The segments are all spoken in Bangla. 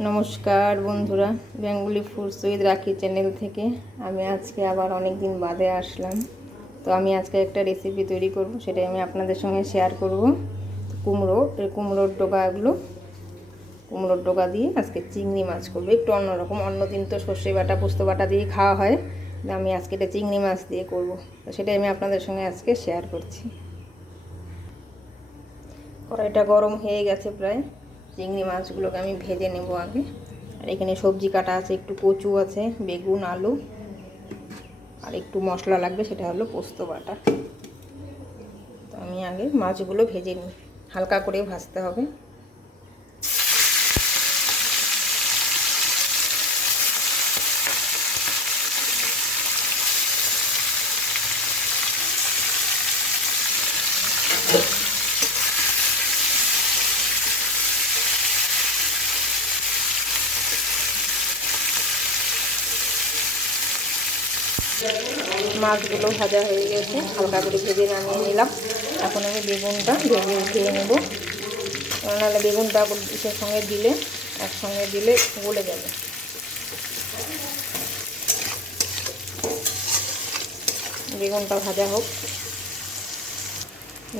নমস্কার বন্ধুরা, বেঙ্গলি ফুডস উইথ রাখি চ্যানেল থেকে আমি আজকে আবার অনেক দিন বাদে আসলাম। তো আমি আজকে একটা রেসিপি তৈরি করব, সেটাই আমি আপনাদের সঙ্গে শেয়ার করব। কুমড়োর ডোকা দিয়ে আজকে চিংড়ি মাছ করবো, একটু অন্যরকম। অন্য দিন তো সর্ষে বাটা পোস্ত বাটা দিয়ে খাওয়া হয়, আমি আজকে এটা চিংড়ি মাছ দিয়ে করব। তো সেটাই আমি আপনাদের সঙ্গে আজকে শেয়ার করছি। কড়াইটা গরম হয়ে গেছে প্রায়। চিংড়ি মাছগুলোকে আমি ভেজে নেব আগে। আর এখানে সবজি কাটা আছে, একটু কচু আছে, বেগুন, আলু, আর একটু মশলা লাগবে, সেটা হলো পোস্ত বাটা। তো আমি আগে মাছগুলো ভেজে নিই, হালকা করে ভাজতে হবে। মাছগুলো ভাজা হয়ে গেছে, হালকা করে ভেজে নামিয়ে নিলাম। এখন আমি বেগুনটা ভেজে উঠিয়ে নেব, নাহলে বেগুনটা ইসের সঙ্গে দিলে, একসঙ্গে দিলে গলে যাবে। বেগুনটা ভাজা হোক।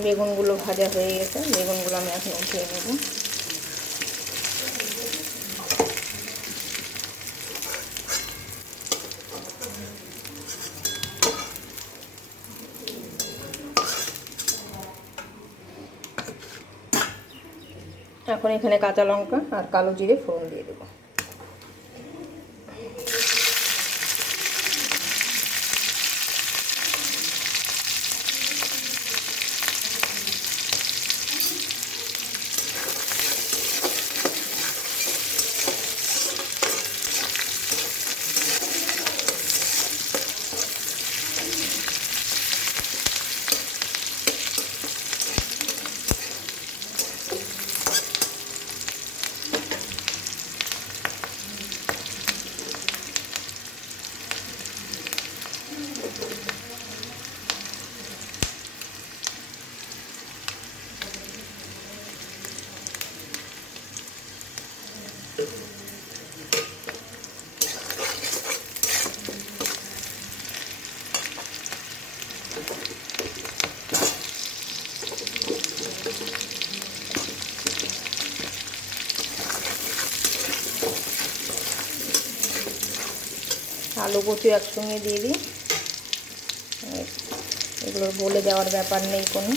বেগুনগুলো ভাজা হয়ে গেছে, বেগুনগুলো আমি এখন উঠিয়ে নেব। এখন এখানে কাঁচা লঙ্কা আর কালো জিরে ফোড়ন দিয়ে দেবো। আলু কচু একসঙ্গে দিয়ে দিই, এগুলো বলে দেওয়ার ব্যাপার নেই কোনো।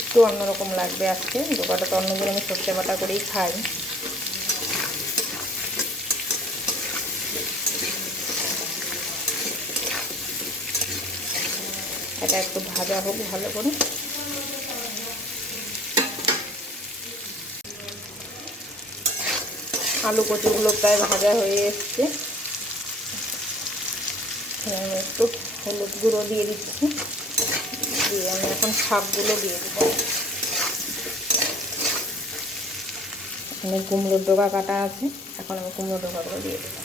একটু অন্যরকম লাগবে আজকে, ডোকাটা তো অন্যদিন আমি সর্ষে বাটা করেই খাই। এটা একটু ভাজা হোক ভালো করে। আলু কচুগুলো প্রায় ভাজা হয়ে এসছে, আমি একটু হলুদ গুঁড়ো দিয়ে দিচ্ছি, দিয়ে আমি এখন শাকগুলো দিয়ে দেবো। এখানে কুমড়োর ডোকা কাটা আছে, এখন আমি কুমড়োর ডোকাগুলো দিয়ে দেবো।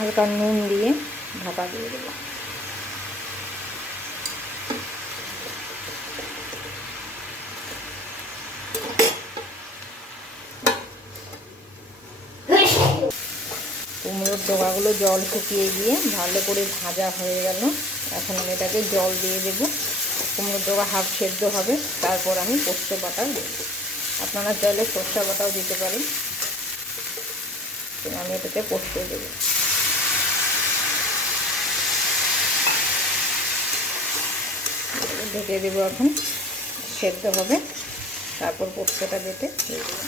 হালকা নুন দিয়ে ঢাকা দিয়ে দেবো। কুমড়োর ডোকাগুলো জল শুকিয়ে গিয়ে ভালো করে ভাজা হয়ে গেল। এখন আমি এটাকে জল দিয়ে দেবো। কুমড়োর ডোকা হাফ সেদ্ধ হবে, তারপর আমি পোস্ত বাটা দেব। আপনারা চাইলে সর্ষে বাটাও দিতে পারেন, আমি এটাতে পোস্ত দেবো। ঢেকে দেবো, এখন সেদ্ধ হবে। তারপর পোস্তটা বেটে দিয়ে দেবো।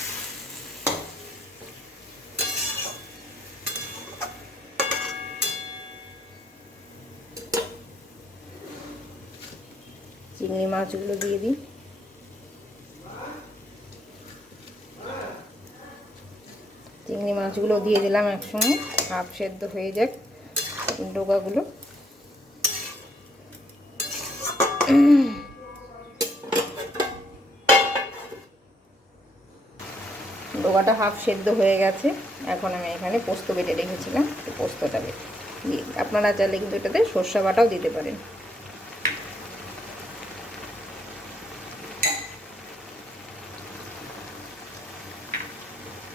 চিংড়ি মাছগুলো দিয়ে দিই। চিংড়ি মাছগুলো দিয়ে দিলাম একসঙ্গে, হাফ সেদ্ধ হয়ে যাক ডোকাগুলো। ডোকাটা হাফ সেদ্ধ হয়ে গেছে। এখন আমি এখানে পোস্ত বেটে রেখেছিলাম, তো পোস্তটা বেটে দিয়ে, আপনারা চাইলে কিন্তু এটাতে সর্ষে বাটাও দিতে পারেন।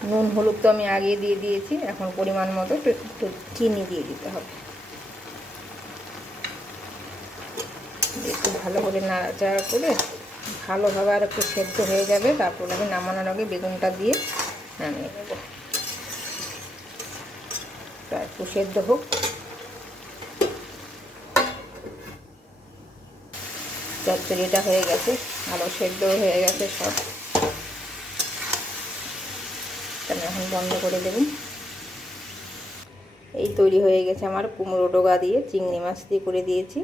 নুন হলুদ তো আমি আগে দিয়ে দিয়েছি, এখন পরিমাণ মতো একটু চিনি দিয়ে দিতে হবে। একটু ভালো করে নাড়াচাড়া করে ভালোভাবে আর একটু সেদ্ধ হয়ে যাবে, তারপর আমি নামানোর আগে বেগুনটা দিয়ে নামিয়ে নেব। তা একটু সেদ্ধ হোক। চচ্চড়িটা হয়ে গেছে, ভালো সেদ্ধ হয়ে গেছে সব। আমি এখন বন্ধ করে দেব। এই তৈরি হয়ে গেছে আমার কুমড়ো ডোগা দিয়ে চিংড়ি মাছ দিয়ে করে দিয়েছি।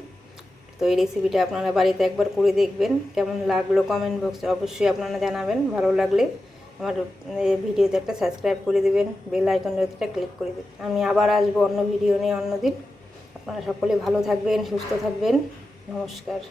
তো এই রেসিপিটা আপনারা বাড়িতে একবার করে দেখবেন, কেমন লাগলো কমেন্ট বক্সে অবশ্যই আপনারা জানাবেন। ভালো লাগলে আমার ভিডিওতে একটা সাবস্ক্রাইব করে দেবেন, বেল আইকনটা ক্লিক করে দেবেন। আমি আবার আসবো অন্য ভিডিও নিয়ে অন্য দিন। আপনারা সকলে ভালো থাকবেন, সুস্থ থাকবেন। নমস্কার।